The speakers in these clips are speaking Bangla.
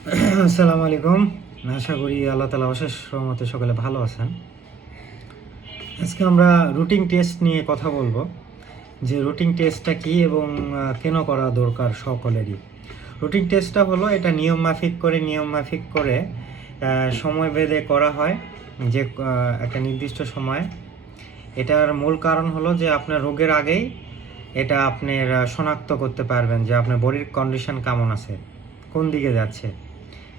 আসসালামু আলাইকুম। আশা করি আল্লাহ তালা অশেষ সহমতে সকলে ভালো আছেন। আজকে আমরা রুটিন টেস্ট নিয়ে কথা বলব। যে রুটিন টেস্টটা কি এবং কেন করা দরকার সকলেরই? রুটিন টেস্টটা হলো এটা নিয়ম মাফিক করে, নিয়ম মাফিক করে সময় বেঁধে করা হয়। যে একটা নির্দিষ্ট সময়। এটার মূল কারণ হলো যে আপনার রোগের আগেই এটা আপনার শনাক্ত করতে পারবেন যে আপনার বডির কন্ডিশন কেমন আছে, কোন দিকে যাচ্ছে।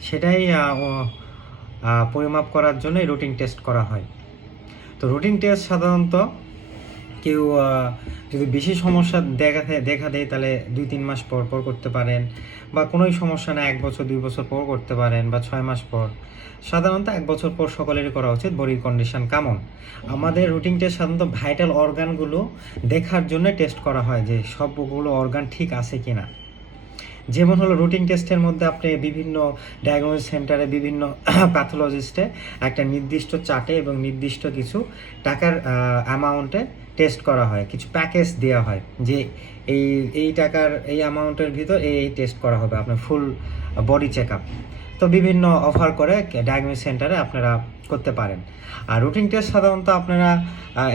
সেটাই পরিমাপ করার জন্য রুটিন টেস্ট করা হয়। তো রুটিন টেস্ট সাধারণত কেউ যদি বেশি সমস্যা দেখা দেখা দেয়, তাহলে দুই তিন মাস পর পর করতে পারেন বা কোনোই সমস্যা না, এক বছর, দুই বছর পর করতে পারেন বা ছয় মাস পর। সাধারণত এক বছর পর সকলেরই করা উচিত বডির কন্ডিশন কেমন। আমাদের রুটিন টেস্ট সাধারণত ভাইটাল অর্গানগুলো দেখার জন্য টেস্ট করা হয় যে সবগুলো অর্গান ঠিক আছে কিনা। যেমন হলো রুটিন টেস্টের মধ্যে আপনি বিভিন্ন ডায়াগনোসিস সেন্টারে বিভিন্ন প্যাথোলজিস্টে একটা নির্দিষ্ট চাটে এবং নির্দিষ্ট কিছু টাকার অ্যামাউন্টে টেস্ট করা হয়। কিছু প্যাকেজ দেওয়া হয় যে এই এই টাকার, এই অ্যামাউন্টের ভিতর এই টেস্ট করা হবে। আপনার ফুল বডি চেক আপ তো বিভিন্ন অফার করে ডায়াগনোসিস সেন্টারে আপনারা করতে পারেন। আর রুটিন টেস্ট সাধারণত আপনারা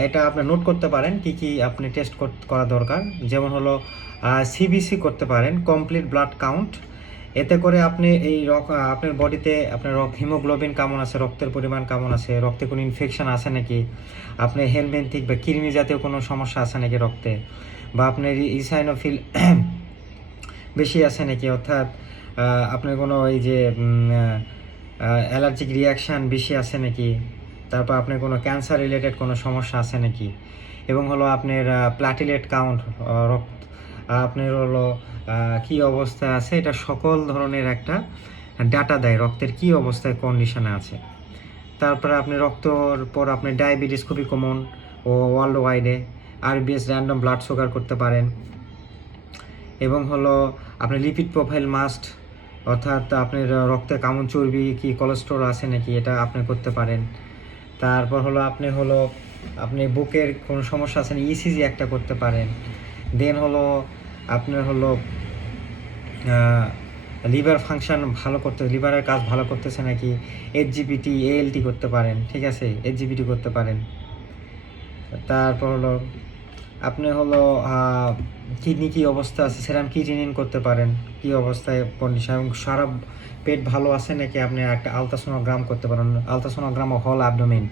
এটা আপনি নোট করতে পারেন কি কি আপনি টেস্ট করা দরকার। যেমন হলো সিবিসি করতে পারেন কমপ্লিট ব্লাড কাউন্ট এতে করে আপনি এই আপনার বডিতে আপনার হিমোগ্লোবিন কেমন আছে, রক্তের পরিমাণ কেমন আছে, রক্তে কোনো ইনফেকশন আছে নাকি? আপনার হেলমেন্থিক বা কৃমি জাতীয় কোনো সমস্যা আছে নাকি রক্তে? বা আপনার ইসাইনোফিল বেশি আছে নাকি? অর্থাৎ আপনার কোনো এই যে অ্যালার্জিক রিয়াকশান বেশি আছে নাকি? তারপর আপনার কোনো ক্যান্সার রিলেটেড কোনো সমস্যা আছে নাকি? এবং হলো আপনার প্লাটিলেট কাউন্ট রক্ত আপনার হলো কি অবস্থায় আছে? এটা সকল ধরনের একটা ডাটা দেয় রক্তের কি অবস্থায় কন্ডিশনে আছে। তারপরে আপনি রক্তর পর আপনি ডায়াবেটিস খুবই কমন ও ওয়ার্ল্ড ওয়াইডে আরবিএস র্যান্ডম ব্লাড সুগার করতে পারেন। এবং হলো আপনি লিপিড প্রোফাইল মাস্ট অর্থাৎ আপনার রক্তে কামন চর্বি কি কোলেস্ট্রল আছে নাকি এটা আপনি করতে পারেন। তারপর হলো আপনি হলো, আপনি বুকের কোনো সমস্যা আছে না ইসিজি একটা করতে পারেন। দেন হলো আপনার হলো লিভার ফাংশন ভালো করতে লিভারের কাজ ভালো করতেছে নাকি এইচ জিপিটি এএলটি করতে পারেন, ঠিক আছে? এইচ জিপিটি করতে পারেন। তারপর হলো আপনি হলো কিডনি কি অবস্থা আছে, সেরাম কিডনিন করতে পারেন? কি অবস্থায় কন্ডিশন এবং সারা পেট ভালো আছে নাকি আপনি একটা আলট্রাসোনোগ্রাম করতে পারেন? আলট্রাসোনোগ্রাম হল অ্যাবডোমেন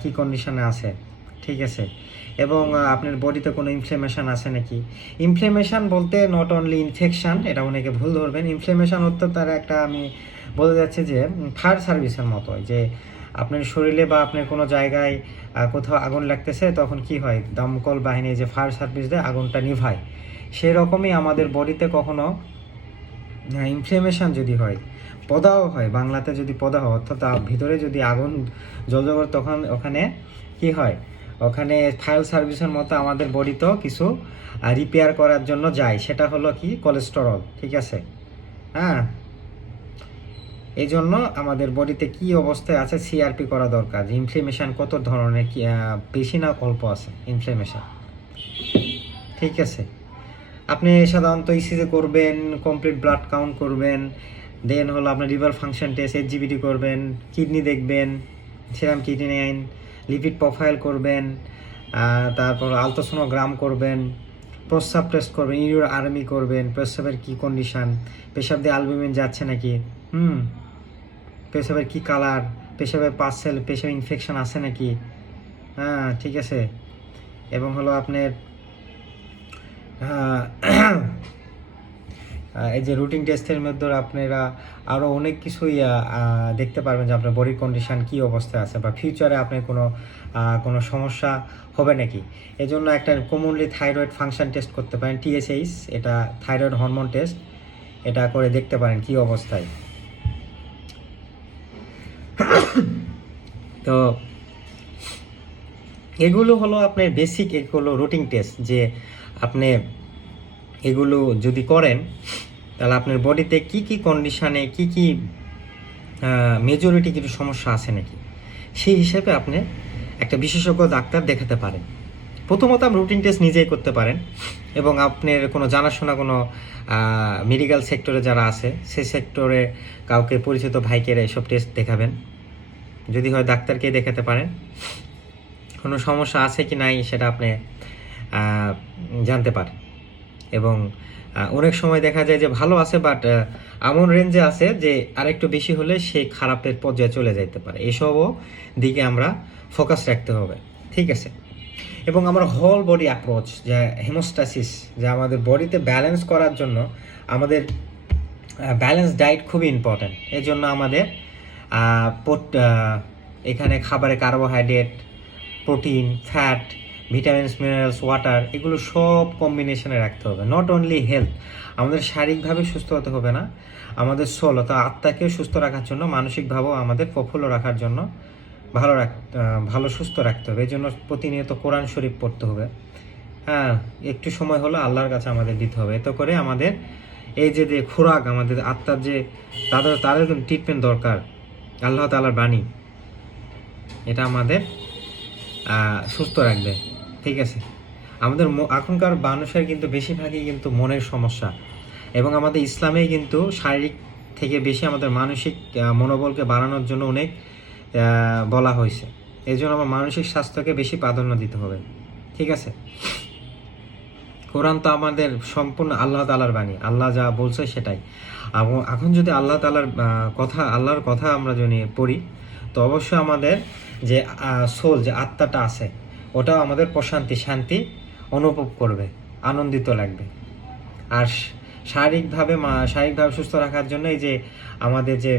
কি কন্ডিশনে আছে? ঠিক আছে। এবং আপনার বডিতে কোনো ইনফ্লেমেশন আছে নাকি? ইনফ্লেমেশন বলতে নট অনলি ইনফেকশান এটা অনেকে ভুল ধরবেন। ইনফ্লেমেশন হতে তার একটা আমি বলতে যাচ্ছে যে ফায়ার সার্ভিসের মতো যে আপনার শরীরে বা আপনার কোনো জায়গায় কোথাও আগুন লাগতেছে, তখন কি হয়? দমকল বাহিনী যে ফায়ার সার্ভিস দেয়, আগুনটা নিভায়। সেই রকমই আমাদের বডিতে কখনো ইনফ্লেমেশন যদি হয়, পদাও হয়, বাংলাতে যদি পদা হয়, অর্থাৎ ভিতরে যদি আগুন জ্বলজগর তখন ওখানে কি হয়? ওখানে ফায়ার সার্ভিসের মতো আমাদের বডিতেও কিছু রিপেয়ার করার জন্য যায়। সেটা হলো কি? কোলেস্টেরল ঠিক আছে? হ্যাঁ? এই জন্য আমাদের বডিতে কি অবস্থায় আছে সিআরপি করা দরকার? ইনফ্লেমেশন কত ধরনের বেশি না অল্প আছে? ইনফ্লেমেশন ঠিক আছে। আপনি সাধারণত ইসিজি করবেন কমপ্লিট ব্লাড কাউন্ট করবেন দেন হলো আপনার লিভার ফাংশন টেস্ট এইচজিবিটি করবেন কিডনি দেখবেন, সেরাম কিডনি আইন লিপিড প্রোফাইল করবেন তারপর আলট্রাসোনোগ্রাম করবেন, প্রস্রাব টেস্ট করবেন ইউরির আর্মি করবেন, প্রস্রাবের কি কন্ডিশন পেশাব দিয়ে অ্যালবুমিন যাচ্ছে নাকি? হুম। পেশাবের কি কালার পেশাবের পার্সেল পেশাবে ইনফেকশন আছে নাকি? হ্যাঁ ঠিক আছে। এবং হলো আপনার এই যে রুটিন টেস্টের মধ্যে আপনারা আরও অনেক কিছুই দেখতে পারবেন যে আপনার বডির কন্ডিশন কী অবস্থায় আছে বা ফিউচারে আপনার কোনো কোনো সমস্যা হবে নাকি। এজন্য একটা কমনলি থাইরয়েড ফাংশন টেস্ট করতে পারেন টিএসএইচ এটা থাইরয়েড হরমোন টেস্ট এটা করে দেখতে পারেন কী অবস্থায়। তো এগুলো হলো আপনার বেসিক এগুলো রুটিন টেস্ট যে আপনি এগুলো যদি করেন, তাহলে আপনার বডিতে কি কি কন্ডিশনে কি কি মেজরিটি কিছু সমস্যা আছে নাকি? সেই হিসেবে আপনি একটা বিশেষজ্ঞ ডাক্তার দেখাতে পারেন। প্রথমত আপনি রুটিন টেস্ট নিজেই করতে পারেন এবং আপনার কোনো জানাশোনা, কোনো মেডিকেল সেক্টরে যারা আছে, সেই সেক্টরে কাউকে পরিচিত ভাইকে এসব টেস্ট দেখাবেন। যদি হয় ডাক্তারকে দেখাতে পারেন। কোনো সমস্যা আছে কি নাই সেটা আপনি জানতে পারেন। এবং অনেক সময় দেখা যায় যে ভালো আছে বাট এমন রেঞ্জে আছে যে আরেকটু বেশি হলে সে খারাপের পর্যায়ে চলে যাইতে পারে। এসবও দিকে আমরা ফোকাস রাখতে হবে। ঠিক আছে? এবং আমরা হোল বডি অ্যাপ্রোচ যা হেমোস্টাসিস যা আমাদের বডিতে ব্যালেন্স করার জন্য আমাদের ব্যালেন্স ডায়েট খুবই ইম্পর্ট্যান্ট এই জন্য আমাদের এখানে খাবারে carbohydrate protein fat vitamins minerals water এগুলো সব কম্বিনেশনে রাখতে হবে। নট অনলি হেলথ আমাদের শারীরিকভাবে সুস্থ হতে হবে না, আমাদের সোল অর্থাৎ আত্মাকেও সুস্থ রাখার জন্য, মানসিকভাবেও আমাদের প্রফুল্ল রাখার জন্য ভালো রাখ ভালো সুস্থ রাখতে হবে। এই জন্য প্রতিনিয়ত কোরআন শরীফ পড়তে হবে। হ্যাঁ একটু সময় হলো আল্লাহর কাছে আমাদের দিতে হবে। এতে করে আমাদের এই যে যে খোরাক, আমাদের আত্মার যে, তাদের তাদের ট্রিটমেন্ট দরকার। আল্লাহ তালার বাণী। এটা আমাদের সুস্থ রাখবে। ঠিক আছে? আমাদের এখনকার মানুষের কিন্তু বেশিরভাগই কিন্তু মনের সমস্যা। এবং আমাদের ইসলামে কিন্তু শারীরিক থেকে বেশি আমাদের মানসিক মনোবলকে বাড়ানোর জন্য অনেক বলা হয়েছে। এই জন্য আমার মানসিক স্বাস্থ্যকে বেশি প্রাধান্য দিতে হবে। ঠিক আছে? কোরআন তো আমাদের সম্পূর্ণ আল্লাহ তালার বাণী। আল্লাহ যা বলছে সেটাই। এখন যদি আল্লাহ তালার কথা, আল্লাহর কথা আমরা যদি পড়ি, তো অবশ্যই আমাদের যে সোল যে আত্মাটা আছে, ওটাও আমাদের প্রশান্তি, শান্তি অনুভব করবে, আনন্দিত লাগবে। আর শারীরিকভাবে শারীরিকভাবে সুস্থ রাখার জন্য এই যে আমাদের যে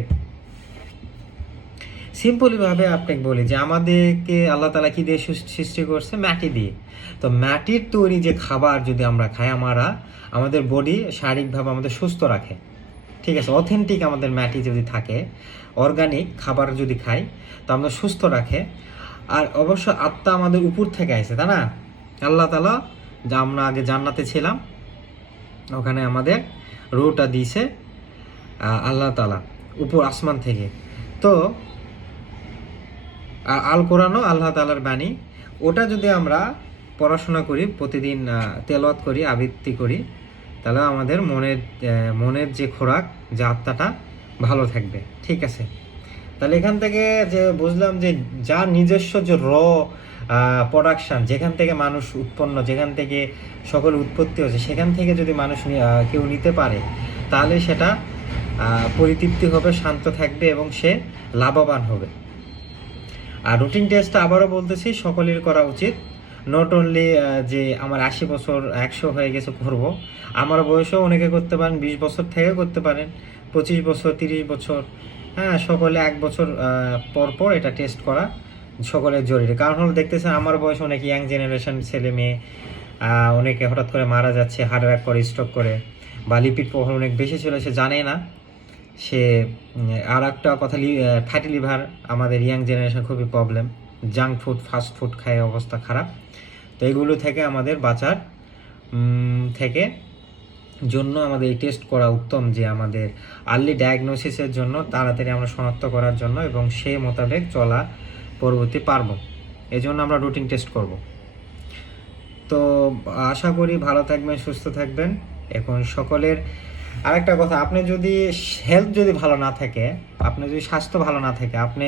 সিম্পলিভাবে আপনাকে বলি যে আমাদেরকে আল্লাহ তালা কী দিয়ে সৃষ্টি করছে? মাটি দিয়ে। তো মাটির তৈরি যে খাবার যদি আমরা খাই, আমরা আমাদের বডি শারীরিকভাবে আমাদের সুস্থ রাখে। ঠিক আছে অথেন্টিক আমাদের মাটি যদি থাকে অর্গানিক খাবার যদি খাই, তো আমাদের সুস্থ রাখে। আর অবশ্য আত্মা আমাদের উপর থেকে আসে তাই না? আল্লাহ তালা যা আমরা আগে জান্নাতে ছিলাম, ওখানে আমাদের রোটা দিয়েছে আল্লাহ তালা উপর আসমান থেকে। তো আল কোরআনও আল্লাহ তালার বাণী। ওটা যদি আমরা পড়াশোনা করি, প্রতিদিন তেলাওয়াত করি, আবৃত্তি করি তাহলে আমাদের মনের মনের যে খোরাক, যে আত্মাটা ভালো থাকবে। ঠিক আছে? তাহলে এখান থেকে যে বুঝলাম যে যার নিজস্ব যে র প্রোডাকশান যেখান থেকে মানুষ উৎপন্ন, যেখান থেকে সকল উৎপত্তি হচ্ছে, সেখান থেকে যদি মানুষ কেউ নিতে পারে, তাহলে সেটা পরিতৃপ্তি হবে, শান্ত থাকবে এবং সে লাভবান হবে। আর রুটিন টেস্টটা আবারও বলতেছি, সকলের করা উচিত। নট অনলি যে আমার আশি বছর, একশো হয়ে গেছে করব, আমার বয়সও অনেকে করতে পারেন, বিশ বছর থেকে করতে পারেন, পঁচিশ বছর, তিরিশ বছর হ্যাঁ সকলে এক বছর পর পর এটা টেস্ট করা সকলের জরুরি। কারণ হলো দেখতেছেন, আমার বয়স অনেক ইয়াং জেনারেশন ছেলে মেয়ে অনেকে হঠাৎ করে মারা যাচ্ছে হার্ট অ্যাটাক করে স্ট্রোক করে, বা লিপিড প্রভাব অনেক বেশি ছিল, সে জানে না। সে আর একটা কথা ফ্যাটি লিভার আমাদের ইয়াং জেনারেশন খুবই problem junk food fast food খায় অবস্থা খারাপ। তো এগুলো থেকে আমাদের বাঁচার থেকে জন্য আমাদের এই টেস্ট করা উত্তম যে আমাদের আর্লি ডায়াগনোসিসের জন্য তাড়াতাড়ি আমরা শনাক্ত করার জন্য এবং সেই মোতাবেক চলা পরবর্তী পারব। এই জন্য আমরা রুটিন টেস্ট করব। তো আশা করি ভালো থাকবেন, সুস্থ থাকবেন। এখন সকলের আরেকটা কথা, আপনি যদি হেলথ যদি ভালো না থাকে, আপনি যদি স্বাস্থ্য ভালো না থাকে, আপনি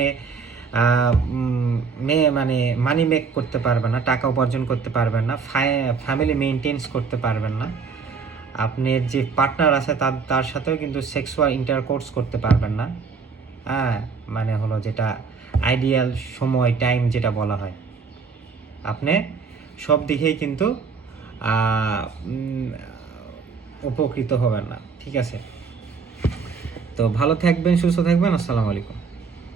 আহ, উম, মে- মানে মানি মেক করতে পারবেন না টাকা উপার্জন করতে পারবেন না ফ্যামিলি মেনটেন্স করতে পারবেন না। আপনার যে পার্টনার আছে তার তার সাথেও কিন্তু সেক্সুয়াল ইন্টারকোর্স করতে পারবেন না। হ্যাঁ মানে হলো যেটা আইডিয়াল সময় টাইম যেটা বলা হয়। আপনি সব দিকেই কিন্তু উপকৃত হবেন না ঠিক আছে? তো ভালো থাকবেন সুস্থ থাকবেন আসসালামু আলাইকুম।